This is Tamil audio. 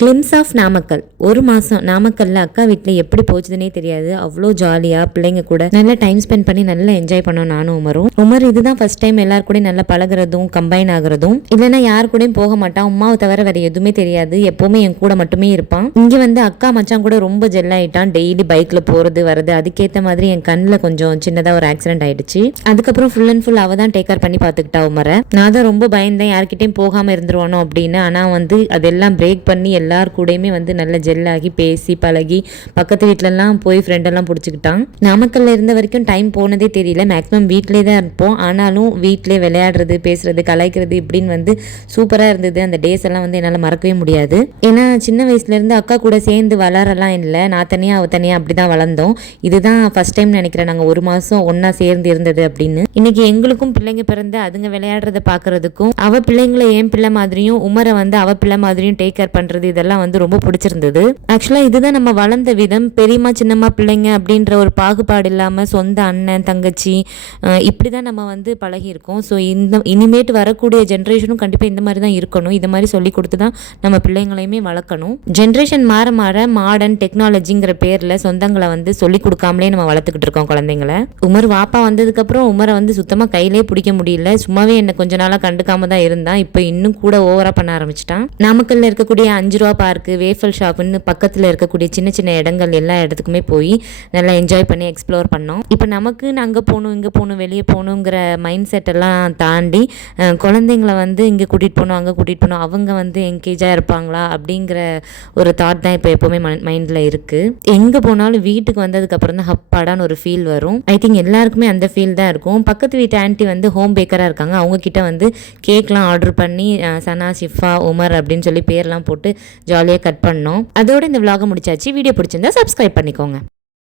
Glimpse of Namakkal. ஒரு மாதம் நாமக்கல்ல அக்கா வீட்டில் எப்படி போச்சுதுன்னே தெரியாது. அவ்வளோ ஜாலியாக பிள்ளைங்க கூட நல்லா டைம் ஸ்பெண்ட் பண்ணி நல்லா என்ஜாய் பண்ணோம் நானும் உமர் இதுதான் ஃபர்ஸ்ட் டைம் எல்லாரு கூடயும் நல்லா பழகிறதும் கம்பைன் ஆகுறதும். இல்லைன்னா யாரு கூடயும் போக மாட்டான். உமாவை தவிர வேற எதுவுமே தெரியாது. எப்பவுமே என் கூட மட்டுமே இருப்பான். இங்கே வந்து அக்கா மச்சான் கூட ரொம்ப ஜெல் ஆயிட்டான். டெய்லி பைக்கில் போகிறது வருது. அதுக்கேற்ற மாதிரி என் கண்ணில் கொஞ்சம் சின்னதாக ஒரு ஆக்சிடென்ட் ஆயிடுச்சு. அதுக்கப்புறம் ஃபுல் அண்ட் ஃபுல் அவ தான் டேக் கேர் பண்ணி பார்த்துக்கிட்டா உமரை. நான் தான் ரொம்ப பயந்தேன் யார்கிட்டையும் போகாமல் இருந்துருவானோ அப்படின்னு. ஆனால் வந்து அதெல்லாம் பிரேக் பண்ணி எல்லார் கூடயுமே வந்து நல்ல ஜெல்லாகி பேசி பழகி பக்கத்து வீட்டிலலாம் போய் ஃப்ரெண்டெல்லாம் பிடிச்சிக்கிட்டான். நாமக்கல்ல இருந்த வரைக்கும் டைம் போனதே தெரியல. மேக்ஸிமம் வீட்டிலே தான் இருப்போம். ஆனாலும் வீட்டிலே விளையாடுறது பேசுறது கலாய்க்கிறது இப்படின்னு வந்து சூப்பராக இருந்தது. அந்த டேஸ் எல்லாம் வந்து என்னால் மறக்கவே முடியாது. ஏன்னா சின்ன வயசுலேருந்து அக்கா கூட சேர்ந்து வளரலாம் இல்லை. நான் தனியாக அவள் தனியாக அப்படி தான் வளர்ந்தோம். இதுதான் ஃபர்ஸ்ட் டைம் நினைக்கிறேன் நாங்கள் ஒரு மாதம் ஒன்றா சேர்ந்து இருந்தது அப்படின்னு. இன்னைக்கு எங்களுக்கும் பிள்ளைங்க பிறந்து அதுங்க விளையாடுறத பார்க்கறதுக்கும் அவள் பிள்ளைங்களை என் பிள்ளை மாதிரியும் உமரை வந்து அவள் பிள்ளை மாதிரியும் டேக் கேர் பண்ணுறது இதெல்லாம் வந்து ரொம்ப பிடிச்சிருந்தது. ஆக்சுவலாக இதுதான் நம்ம வளர்ந்த விதம். பெரியம்மா சின்னம்மா பிள்ளைங்க அப்படின்ற ஒரு பாகுபாடு இல்லாமல் சொந்த அண்ணன் தங்கச்சி இப்படி தான் நம்ம வந்து பழகியிருக்கோம். ஸோ இனிமேட்டு வரக்கூடிய ஜென்ரேஷனும் கண்டிப்பாக இந்த மாதிரி தான் இருக்கணும். இது மாதிரி சொல்லி கொடுத்து தான் நம்ம பிள்ளைங்களையுமே வளர்க்கணும். ஜென்ரேஷன் மாற மாற மாடர்ன் டெக்னாலஜிங்கிற பேரில் சொந்தங்களை வந்து சொல்லி கொடுக்காமலே நம்ம வளர்த்துக்கிட்டு இருக்கோம் குழந்தைங்களை. உமர் வாப்பா வந்ததுக்கப்புறம் உமரை வந்து சுத்தமாக கையிலே பிடிக்க முடியல. சும்மாவே என்னை கொஞ்ச நாளாக கண்டுக்காம தான் இருந்தான். இப்போ இன்னும் கூட ஓவராக பண்ண ஆரம்பிச்சிட்டான். நாமக்கல்ல இருக்கக்கூடிய 5 ரூபா பார்க்கு வேஃபல் ஷாப்புன்னு பக்கத்தில் இருக்கக்கூடிய சின்ன சின்ன இடங்கள் எல்லா இடத்துக்குமே போய் நல்லா என்ஜாய் பண்ணி எக்ஸ்ப்ளோர் பண்ணோம். இப்போ நமக்குன்னு அங்கே போகணும் இங்கே போகணும் வெளியே போகணுங்கிற மைண்ட் செட் எல்லாம் தாண்டி குழந்தைங்கள வந்து இங்கே கூட்டிகிட்டு போகணும் அங்கே கூட்டிகிட்டு போகணும் அவங்க வந்து என்கேஜாக இருப்பாங்களா அப்படிங்கிற ஒரு தாட் தான் இப்போ எப்போவுமே மைண்டில் இருக்குது. எங்கே போனாலும் வீட்டுக்கு வந்ததுக்கப்புறம் தான் ஹப்பாடான்னு ஒரு ஃபீல் வரும். ஐ திங்க் எல்லாருக்குமே அந்த ஃபீல் தான் இருக்கும். பக்கத்து வீட்டு ஆன்ட்டி வந்து ஹோம் பேக்கராக இருக்காங்க. அவங்கக்கிட்ட வந்து கேக்லாம் ஆர்டர் பண்ணி சனா ஷிஃபா உமர் அப்படின்னு சொல்லி பேர்லாம் போட்டு ஜாலியாக கட் பண்ணோம். அதோட இந்த விலாக முடிச்சாச்சு. வீடியோ பிடிச்சிருந்தா சப்ஸ்கிரைப் பண்ணிக்கோங்க.